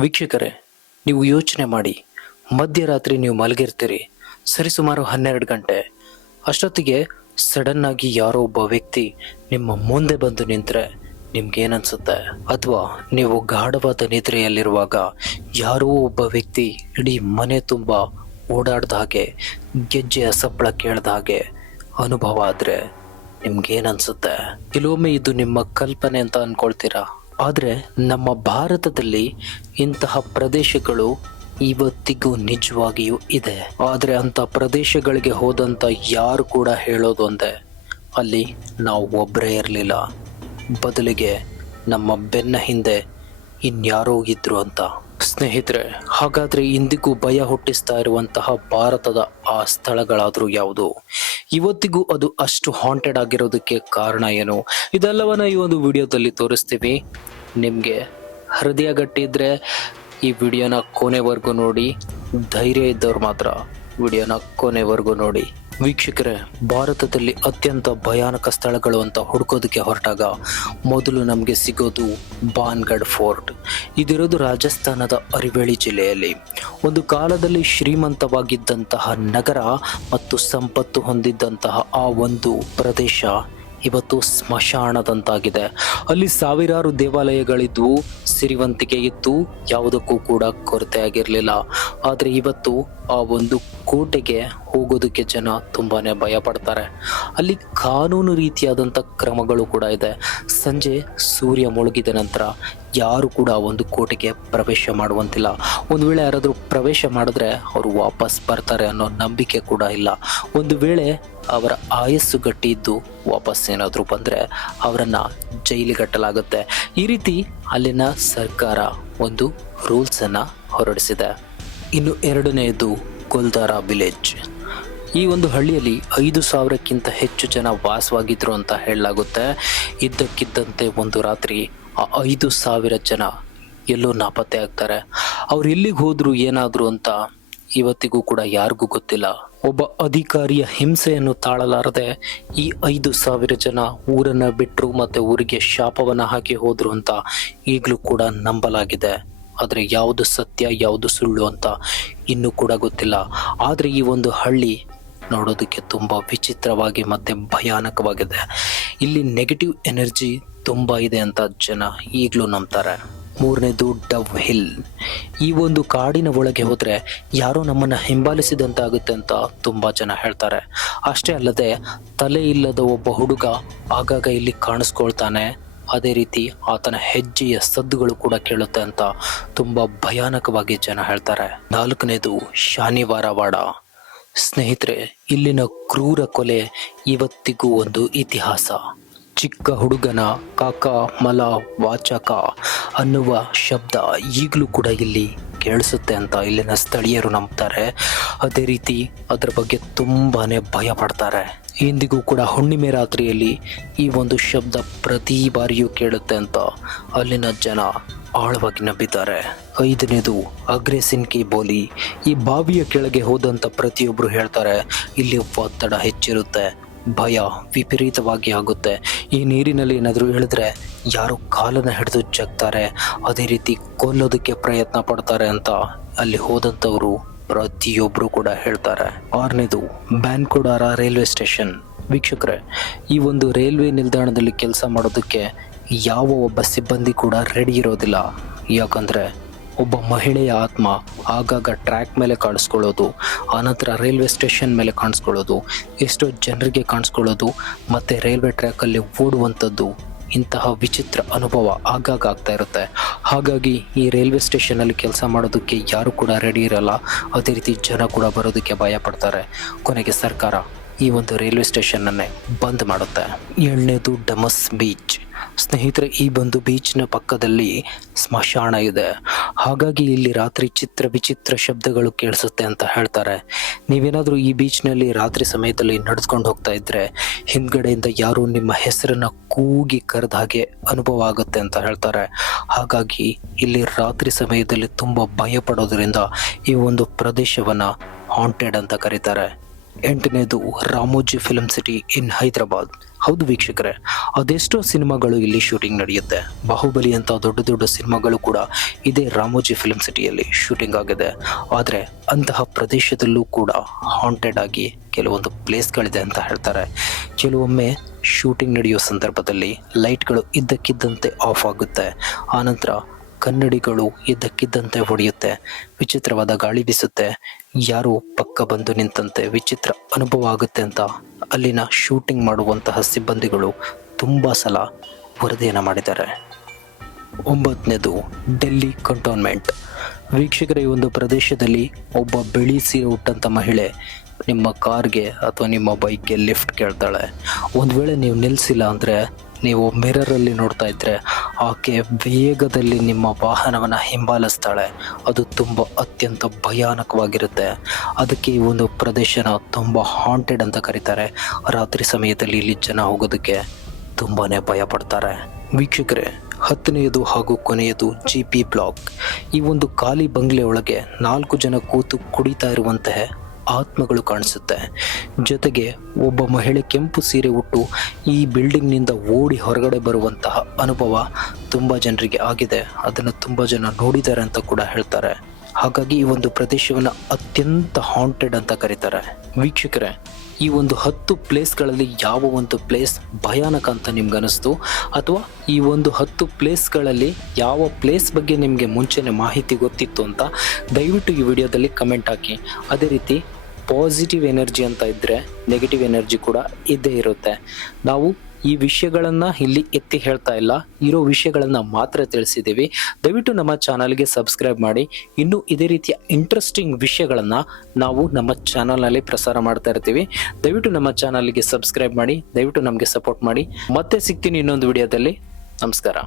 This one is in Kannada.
ವೀಕ್ಷಕರೇ, ನೀವು ಯೋಚನೆ ಮಾಡಿ, ಮಧ್ಯರಾತ್ರಿ ನೀವು ಮಲಗಿರ್ತೀರಿ, ಸರಿಸುಮಾರು 12 ಗಂಟೆ ಅಷ್ಟೊತ್ತಿಗೆ ಸಡನ್ ಆಗಿ ಯಾರೋ ಒಬ್ಬ ವ್ಯಕ್ತಿ ನಿಮ್ಮ ಮುಂದೆ ಬಂದು ನಿಂತರೆ ನಿಮ್ಗೇನನ್ಸುತ್ತೆ? ಅಥವಾ ನೀವು ಗಾಢವಾದ ನಿದ್ರೆಯಲ್ಲಿರುವಾಗ ಯಾರೋ ಒಬ್ಬ ವ್ಯಕ್ತಿ ಇಡೀ ಮನೆ ತುಂಬ ಓಡಾಡ್ದ ಹಾಗೆ, ಗೆಜ್ಜೆಯ ಸಪ್ಪಳ ಕೇಳ್ದ ಹಾಗೆ ಅನುಭವ ಆದರೆ ನಿಮ್ಗೇನನ್ಸುತ್ತೆ? ಕೆಲವೊಮ್ಮೆ ಇದು ನಿಮ್ಮ ಕಲ್ಪನೆ ಅಂತ ಅನ್ಕೊಳ್ತೀರಾ, ಆದರೆ ನಮ್ಮ ಭಾರತದಲ್ಲಿ ಇಂತಹ ಪ್ರದೇಶಗಳು ಇವತ್ತಿಗೂ ನಿಜವಾಗಿಯೂ ಇದೆ. ಆದರೆ ಅಂಥ ಪ್ರದೇಶಗಳಿಗೆ ಹೋದಂಥ ಯಾರು ಕೂಡ ಹೇಳೋದು ಒಂದೇ, ಅಲ್ಲಿ ನಾವು ಒಬ್ಬರೇ ಇರಲಿಲ್ಲ, ಬದಲಿಗೆ ನಮ್ಮ ಬೆನ್ನ ಹಿಂದೆ ಇನ್ಯಾರೋ ಇದ್ರು ಅಂತ. ಸ್ನೇಹಿತರೆ, ಹಾಗಾದರೆ ಇಂದಿಗೂ ಭಯ ಹುಟ್ಟಿಸ್ತಾ ಇರುವಂತಹ ಭಾರತದ ಆ ಸ್ಥಳಗಳಾದರೂ ಯಾವುದು? ಇವತ್ತಿಗೂ ಅದು ಅಷ್ಟು ಹಾಂಟೆಡ್ ಆಗಿರೋದಕ್ಕೆ ಕಾರಣ ಏನು? ಇದೆಲ್ಲವನ್ನ ಈ ಒಂದು ವಿಡಿಯೋದಲ್ಲಿ ತೋರಿಸ್ತೀವಿ. ನಿಮಗೆ ಹೃದಯ ಗಟ್ಟಿದ್ರೆ ಈ ವಿಡಿಯೋನ ಕೊನೆವರೆಗೂ ನೋಡಿ, ಧೈರ್ಯ ಇದ್ದವ್ರು ಮಾತ್ರ ವಿಡಿಯೋನ ಕೊನೆವರೆಗೂ ನೋಡಿ. ವೀಕ್ಷಕರೇ, ಭಾರತದಲ್ಲಿ ಅತ್ಯಂತ ಭಯಾನಕ ಸ್ಥಳಗಳು ಅಂತ ಹುಡುಕೋದಕ್ಕೆ ಹೊರಟಾಗ ಮೊದಲು ನಮಗೆ ಸಿಗೋದು ಬಾನ್ಗಢ್ ಫೋರ್ಟ್. ಇದಿರೋದು ರಾಜಸ್ಥಾನದ ಅರಿವೇಳಿ ಜಿಲ್ಲೆಯಲ್ಲಿ. ಒಂದು ಕಾಲದಲ್ಲಿ ಶ್ರೀಮಂತವಾಗಿದ್ದಂತಹ ನಗರ ಮತ್ತು ಸಂಪತ್ತು ಹೊಂದಿದ್ದಂತಹ ಆ ಒಂದು ಪ್ರದೇಶ ಇವತ್ತು ಸ್ಮಶಾನದಂತಾಗಿದೆ. ಅಲ್ಲಿ ಸಾವಿರಾರು ದೇವಾಲಯಗಳಿದ್ವು, ಸಿರಿವಂತಿಕೆ ಇತ್ತು, ಯಾವುದಕ್ಕೂ ಕೂಡ ಕೊರತೆ ಆಗಿರಲಿಲ್ಲ. ಆದರೆ ಇವತ್ತು ಆ ಒಂದು ಕೋಟೆಗೆ ಹೋಗೋದಕ್ಕೆ ಜನ ತುಂಬಾನೇ ಭಯ ಪಡ್ತಾರೆ. ಅಲ್ಲಿ ಕಾನೂನು ರೀತಿಯಾದಂಥ ಕ್ರಮಗಳು ಕೂಡ ಇದೆ. ಸಂಜೆ ಸೂರ್ಯ ಮುಳುಗಿದ ನಂತರ ಯಾರು ಕೂಡ ಒಂದು ಕೋಟೆಗೆ ಪ್ರವೇಶ ಮಾಡುವಂತಿಲ್ಲ. ಒಂದು ವೇಳೆ ಯಾರಾದರೂ ಪ್ರವೇಶ ಮಾಡಿದ್ರೆ ಅವರು ವಾಪಸ್ ಬರ್ತಾರೆ ಅನ್ನೋ ನಂಬಿಕೆ ಕೂಡ ಇಲ್ಲ. ಒಂದು ವೇಳೆ ಅವರ ಆಯಸ್ಸು ಗಟ್ಟಿ ಇದ್ದು ವಾಪಸ್ ಏನಾದರೂ ಬಂದರೆ ಅವರನ್ನು ಜೈಲಿಗಟ್ಟಲಾಗುತ್ತೆ. ಈ ರೀತಿ ಅಲ್ಲಿನ ಸರ್ಕಾರ ಒಂದು ರೂಲ್ಸನ್ನು ಹೊರಡಿಸಿದೆ. ಇನ್ನು ಎರಡನೆಯದು ಗುಲ್ದಾರ ವಿಲೇಜ್. ಈ ಒಂದು ಹಳ್ಳಿಯಲ್ಲಿ 5,000ಕ್ಕಿಂತ ಹೆಚ್ಚು ಜನ ವಾಸವಾಗಿದ್ರು ಅಂತ ಹೇಳಲಾಗುತ್ತೆ. ಇದ್ದಕ್ಕಿದ್ದಂತೆ ಒಂದು ರಾತ್ರಿ ಆ 5,000 ಜನ ಎಲ್ಲೋ ನಾಪತ್ತೆ ಆಗ್ತಾರೆ. ಅವ್ರು ಎಲ್ಲಿಗೆ ಹೋದ್ರು, ಏನಾದ್ರು ಅಂತ ಇವತ್ತಿಗೂ ಕೂಡ ಯಾರಿಗೂ ಗೊತ್ತಿಲ್ಲ. ಒಬ್ಬ ಅಧಿಕಾರಿಯ ಹಿಂಸೆಯನ್ನು ತಾಳಲಾರದೆ ಈ 5,000 ಜನ ಊರನ್ನ ಬಿಟ್ಟರು ಮತ್ತೆ ಊರಿಗೆ ಶಾಪವನ್ನ ಹಾಕಿ ಹೋದ್ರು ಅಂತ ಈಗಲೂ ಕೂಡ ನಂಬಲಾಗಿದೆ. ಆದರೆ ಯಾವುದು ಸತ್ಯ ಯಾವುದು ಸುಳ್ಳು ಅಂತ ಇನ್ನೂ ಕೂಡ ಗೊತ್ತಿಲ್ಲ. ಆದರೆ ಈ ಒಂದು ಹಳ್ಳಿ ನೋಡೋದಕ್ಕೆ ತುಂಬ ವಿಚಿತ್ರವಾಗಿ ಮತ್ತೆ ಭಯಾನಕವಾಗಿದೆ. ಇಲ್ಲಿ ನೆಗೆಟಿವ್ ಎನರ್ಜಿ ತುಂಬ ಇದೆ ಅಂತ ಜನ ಈಗಲೂ ನಂಬ್ತಾರೆ. ಮೂರನೇದು ಡವ್ ಹಿಲ್. ಈ ಒಂದು ಕಾಡಿನ ಒಳಗೆ ಹೋದರೆ ಯಾರೋ ನಮ್ಮನ್ನು ಹಿಂಬಾಲಿಸಿದಂತಾಗುತ್ತೆ ಅಂತ ತುಂಬ ಜನ ಹೇಳ್ತಾರೆ. ಅಷ್ಟೇ ಅಲ್ಲದೆ ತಲೆ ಇಲ್ಲದ ಒಬ್ಬ ಹುಡುಗ ಆಗಾಗ ಇಲ್ಲಿ ಕಾಣಿಸ್ಕೊಳ್ತಾನೆ. ಅದೇ ರೀತಿ ಆತನ ಹೆಜ್ಜೆಯ ಸದ್ದುಗಳು ಕೂಡ ಕೇಳುತ್ತೆ ಅಂತ ತುಂಬ ಭಯಾನಕವಾಗಿ ಜನ ಹೇಳ್ತಾರೆ. ನಾಲ್ಕನೇದು ಶಾನಿವಾರವಾಡ. ಸ್ನೇಹಿತರೆ, ಇಲ್ಲಿನ ಕ್ರೂರ ಕೊಲೆ ಇವತ್ತಿಗೂ ಒಂದು ಇತಿಹಾಸ. ಚಿಕ್ಕ ಹುಡುಗನ ಕಾಕ ಮಲ ವಾಚಕ ಅನ್ನುವ ಶಬ್ದ ಈಗಲೂ ಕೂಡ ಇಲ್ಲಿ ಕೇಳಿಸುತ್ತೆ ಅಂತ ಇಲ್ಲಿನ ಸ್ಥಳೀಯರು ನಂಬ್ತಾರೆ. ಅದೇ ರೀತಿ ಅದರ ಬಗ್ಗೆ ತುಂಬಾನೇ ಭಯ ಪಡ್ತಾರೆ. ಇಂದಿಗೂ ಕೂಡ ಹುಣ್ಣಿಮೆ ರಾತ್ರಿಯಲ್ಲಿ ಈ ಒಂದು ಶಬ್ದ ಪ್ರತಿ ಬಾರಿಯೂ ಕೇಳುತ್ತೆ ಅಂತ ಅಲ್ಲಿನ ಜನ ಆಳವಾಗಿ ನಂಬಿದ್ದಾರೆ. ಐದನೇದು ಅಗ್ರೆಸಿನ್ ಕಿ ಬೋಲಿ. ಈ ಬಾವಿಯ ಕೆಳಗೆ ಹೋದಂಥ ಪ್ರತಿಯೊಬ್ಬರು ಹೇಳ್ತಾರೆ ಇಲ್ಲಿ ಒತ್ತಡ ಹೆಚ್ಚಿರುತ್ತೆ, ಭಯ ವಿಪರೀತವಾಗಿ ಆಗುತ್ತೆ. ಈ ನೀರಿನಲ್ಲಿ ಏನಾದರೂ ಇಳಿದ್ರೆ ಯಾರು ಕಾಲನ್ನು ಹಿಡಿದು ಜಗ್ತಾರೆ, ಅದೇ ರೀತಿ ಕೊಲ್ಲೋದಕ್ಕೆ ಪ್ರಯತ್ನ ಪಡ್ತಾರೆ ಅಂತ ಅಲ್ಲಿ ಹೋದಂಥವರು ಪ್ರತಿಯೊಬ್ಬರು ಕೂಡ ಹೇಳ್ತಾರೆ. ಆರನೇದು ಬ್ಯಾನ್ಕುಡಾರ ರೈಲ್ವೆ ಸ್ಟೇಷನ್. ವೀಕ್ಷಕರೇ, ಈ ಒಂದು ರೈಲ್ವೆ ನಿಲ್ದಾಣದಲ್ಲಿ ಕೆಲಸ ಮಾಡೋದಕ್ಕೆ ಯಾವ ಒಬ್ಬ ಸಿಬ್ಬಂದಿ ಕೂಡ ರೆಡಿ ಇರೋದಿಲ್ಲ. ಯಾಕಂದರೆ ಒಬ್ಬ ಮಹಿಳೆಯ ಆತ್ಮ ಆಗಾಗ ಟ್ರ್ಯಾಕ್ ಮೇಲೆ ಕಾಣಿಸ್ಕೊಳ್ಳೋದು, ಆನಂತರ ರೈಲ್ವೆ ಸ್ಟೇಷನ್ ಮೇಲೆ ಕಾಣಿಸ್ಕೊಳ್ಳೋದು, ಎಷ್ಟೋ ಜನರಿಗೆ ಕಾಣಿಸ್ಕೊಳ್ಳೋದು ಮತ್ತು ರೈಲ್ವೆ ಟ್ರ್ಯಾಕಲ್ಲಿ ಓಡುವಂಥದ್ದು, ಇಂತಹ ವಿಚಿತ್ರ ಅನುಭವ ಆಗಾಗ ಆಗ್ತಾ ಇರುತ್ತೆ. ಹಾಗಾಗಿ ಈ ರೈಲ್ವೆ ಸ್ಟೇಷನಲ್ಲಿ ಕೆಲಸ ಮಾಡೋದಕ್ಕೆ ಯಾರು ಕೂಡ ರೆಡಿ ಇರಲ್ಲ. ಅದೇ ರೀತಿ ಜನ ಕೂಡ ಬರೋದಕ್ಕೆ ಭಯ ಪಡ್ತಾರೆ. ಕೊನೆಗೆ ಸರ್ಕಾರ ಈ ಒಂದು ರೈಲ್ವೆ ಸ್ಟೇಷನನ್ನೇ ಬಂದ್ ಮಾಡುತ್ತೆ. ಏಳನೇದು ಡಮಸ್ ಬೀಚ್. ಸ್ನೇಹಿತರೆ, ಈ ಒಂದು ಬೀಚ್ನ ಪಕ್ಕದಲ್ಲಿ ಸ್ಮಶಾನ ಇದೆ. ಹಾಗಾಗಿ ಇಲ್ಲಿ ರಾತ್ರಿ ವಿಚಿತ್ರ ಶಬ್ದಗಳು ಕೇಳಿಸುತ್ತೆ ಅಂತ ಹೇಳ್ತಾರೆ. ನೀವೇನಾದರೂ ಈ ಬೀಚ್ನಲ್ಲಿ ರಾತ್ರಿ ಸಮಯದಲ್ಲಿ ನಡೆದುಕೊಂಡು ಹೋಗ್ತಾ ಇದ್ರೆ ಹಿಂದ್ಗಡೆಯಿಂದ ಯಾರು ನಿಮ್ಮ ಹೆಸರನ್ನ ಕೂಗಿ ಕರೆದ ಹಾಗೆ ಅನುಭವ ಆಗುತ್ತೆ ಅಂತ ಹೇಳ್ತಾರೆ. ಹಾಗಾಗಿ ಇಲ್ಲಿ ರಾತ್ರಿ ಸಮಯದಲ್ಲಿ ತುಂಬ ಭಯ ಪಡೋದ್ರಿಂದ ಈ ಒಂದು ಪ್ರದೇಶವನ್ನ ಹಾಂಟೆಡ್ ಅಂತ ಕರೀತಾರೆ. ಎಂಟನೇದು Ramoji film city in Hyderabad. ಹೌದು ವೀಕ್ಷಕರೇ, ಅದೆಷ್ಟೋ ಸಿನಿಮಾಗಳು ಇಲ್ಲಿ ಶೂಟಿಂಗ್ ನಡೆಯುತ್ತೆ. ಬಾಹುಬಲಿ ಅಂತ ದೊಡ್ಡ ದೊಡ್ಡ ಸಿನಿಮಾಗಳು ಕೂಡ ಇದೇ ರಾಮೋಜಿ ಫಿಲ್ಮ್ ಸಿಟಿಯಲ್ಲಿ ಶೂಟಿಂಗ್ ಆಗಿದೆ. ಆದರೆ ಅಂತಹ ಪ್ರದೇಶದಲ್ಲೂ ಕೂಡ ಹಾಂಟೆಡ್ ಆಗಿ ಕೆಲವೊಂದು ಪ್ಲೇಸ್ಗಳಿದೆ ಅಂತ ಹೇಳ್ತಾರೆ. ಕೆಲವೊಮ್ಮೆ ಶೂಟಿಂಗ್ ನಡೆಯೋ ಸಂದರ್ಭದಲ್ಲಿ ಲೈಟ್ಗಳು ಇದ್ದಕ್ಕಿದ್ದಂತೆ ಆಫ್ ಆಗುತ್ತೆ. ಆನಂತರ ಕನ್ನಡಿಗಳು ಇದ್ದಕ್ಕಿದ್ದಂತೆ ಹೊಡೆಯುತ್ತೆ. ವಿಚಿತ್ರವಾದ ಗಾಳಿ ಬೀಸುತ್ತೆ. ಯಾರೋ ಪಕ್ಕ ಬಂದು ನಿಂತಂತೆ ವಿಚಿತ್ರ ಅನುಭವ ಆಗುತ್ತೆ ಅಂತ ಅಲ್ಲಿನ ಶೂಟಿಂಗ್ ಮಾಡುವಂತಹ ಸಿಬ್ಬಂದಿಗಳು ತುಂಬ ಸಲ ವರದಿಯನ್ನು ಮಾಡಿದ್ದಾರೆ. ಒಂಬತ್ತನೇದು ಡೆಲ್ಲಿ ಕಂಟೋನ್ಮೆಂಟ್. ವೀಕ್ಷಕರ, ಈ ಒಂದು ಪ್ರದೇಶದಲ್ಲಿ ಒಬ್ಬ ಬಿಳಿ ಸೀರೆ ಉಟ್ಟಂಥ ಮಹಿಳೆ ನಿಮ್ಮ ಕಾರ್ಗೆ ಅಥವಾ ನಿಮ್ಮ ಬೈಕ್ಗೆ ಲಿಫ್ಟ್ ಕೇಳ್ತಾಳೆ. ಒಂದು ವೇಳೆ ನೀವು ನಿಲ್ಲಿಸಿಲ್ಲ ಅಂದರೆ ನೀವು ಮಿರರಲ್ಲಿ ನೋಡ್ತಾ ಇದ್ದರೆ ಆಕೆ ವೇಗದಲ್ಲಿ ನಿಮ್ಮ ವಾಹನವನ್ನು ಹಿಂಬಾಲಿಸ್ತಾಳೆ. ಅದು ತುಂಬ ಅತ್ಯಂತ ಭಯಾನಕವಾಗಿರುತ್ತೆ. ಅದಕ್ಕೆ ಈ ಒಂದು ಪ್ರದೇಶನ ತುಂಬ ಹಾಂಟೆಡ್ ಅಂತ ಕರೀತಾರೆ. ರಾತ್ರಿ ಸಮಯದಲ್ಲಿ ಇಲ್ಲಿ ಜನ ಹೋಗೋದಕ್ಕೆ ತುಂಬಾ ಭಯ ಪಡ್ತಾರೆ. ವೀಕ್ಷಕರೇ, 10ನೇದು ಹಾಗೂ ಕೊನೆಯದು GP ಬ್ಲಾಕ್. ಈ ಒಂದು ಖಾಲಿ ಬಂಗ್ಲೆ ಒಳಗೆ 4 ಜನ ಕೂತು ಕುಡಿತಾ ಇರುವಂತಹ ಆತ್ಮಗಳು ಕಾಣಿಸುತ್ತೆ. ಜೊತೆಗೆ ಒಬ್ಬ ಮಹಿಳೆ ಕೆಂಪು ಸೀರೆ ಉಟ್ಟು ಈ ಬಿಲ್ಡಿಂಗ್ನಿಂದ ಓಡಿ ಹೊರಗಡೆ ಬರುವಂತಹ ಅನುಭವ ತುಂಬ ಜನರಿಗೆ ಆಗಿದೆ. ಅದನ್ನು ತುಂಬ ಜನ ನೋಡಿದ್ದಾರೆ ಅಂತ ಕೂಡ ಹೇಳ್ತಾರೆ. ಹಾಗಾಗಿ ಈ ಒಂದು ಪ್ರದೇಶವನ್ನು ಅತ್ಯಂತ ಹಾಂಟೆಡ್ ಅಂತ ಕರೀತಾರೆ. ವೀಕ್ಷಕರೇ, ಈ ಒಂದು 10 ಪ್ಲೇಸ್ಗಳಲ್ಲಿ ಯಾವ ಒಂದು ಪ್ಲೇಸ್ ಭಯಾನಕ ಅಂತ ನಿಮ್ಗನಿಸ್ತು, ಅಥವಾ ಈ ಒಂದು 10 ಪ್ಲೇಸ್ಗಳಲ್ಲಿ ಯಾವ ಪ್ಲೇಸ್ ಬಗ್ಗೆ ನಿಮಗೆ ಮುಂಚೆನೇ ಮಾಹಿತಿ ಗೊತ್ತಿತ್ತು ಅಂತ ದಯವಿಟ್ಟು ಈ ವಿಡಿಯೋದಲ್ಲಿ ಕಮೆಂಟ್ ಹಾಕಿ. ಅದೇ ರೀತಿ ಪಾಸಿಟಿವ್ ಎನರ್ಜಿ ಅಂತ ಇದ್ದರೆ ನೆಗೆಟಿವ್ ಎನರ್ಜಿ ಕೂಡ ಇದ್ದೇ ಇರುತ್ತೆ. ನಾವು ಈ ವಿಷಯಗಳನ್ನು ಇಲ್ಲಿ ಎತ್ತಿ ಹೇಳ್ತಾ ಇಲ್ಲ, ಇರೋ ವಿಷಯಗಳನ್ನು ಮಾತ್ರ ತಿಳಿಸಿದ್ದೀವಿ. ದಯವಿಟ್ಟು ನಮ್ಮ ಚಾನಲ್ಗೆ ಸಬ್ಸ್ಕ್ರೈಬ್ ಮಾಡಿ. ಇನ್ನೂ ಇದೇ ರೀತಿಯ ಇಂಟ್ರೆಸ್ಟಿಂಗ್ ವಿಷಯಗಳನ್ನು ನಾವು ನಮ್ಮ ಚಾನಲ್ನಲ್ಲಿ ಪ್ರಸಾರ ಮಾಡ್ತಾ ಇರ್ತೀವಿ. ದಯವಿಟ್ಟು ನಮ್ಮ ಚಾನಲ್ಗೆ ಸಬ್ಸ್ಕ್ರೈಬ್ ಮಾಡಿ, ದಯವಿಟ್ಟು ನಮಗೆ ಸಪೋರ್ಟ್ ಮಾಡಿ. ಮತ್ತೆ ಸಿಗ್ತೀನಿ ಇನ್ನೊಂದು ವಿಡಿಯೋದಲ್ಲಿ. ನಮಸ್ಕಾರ.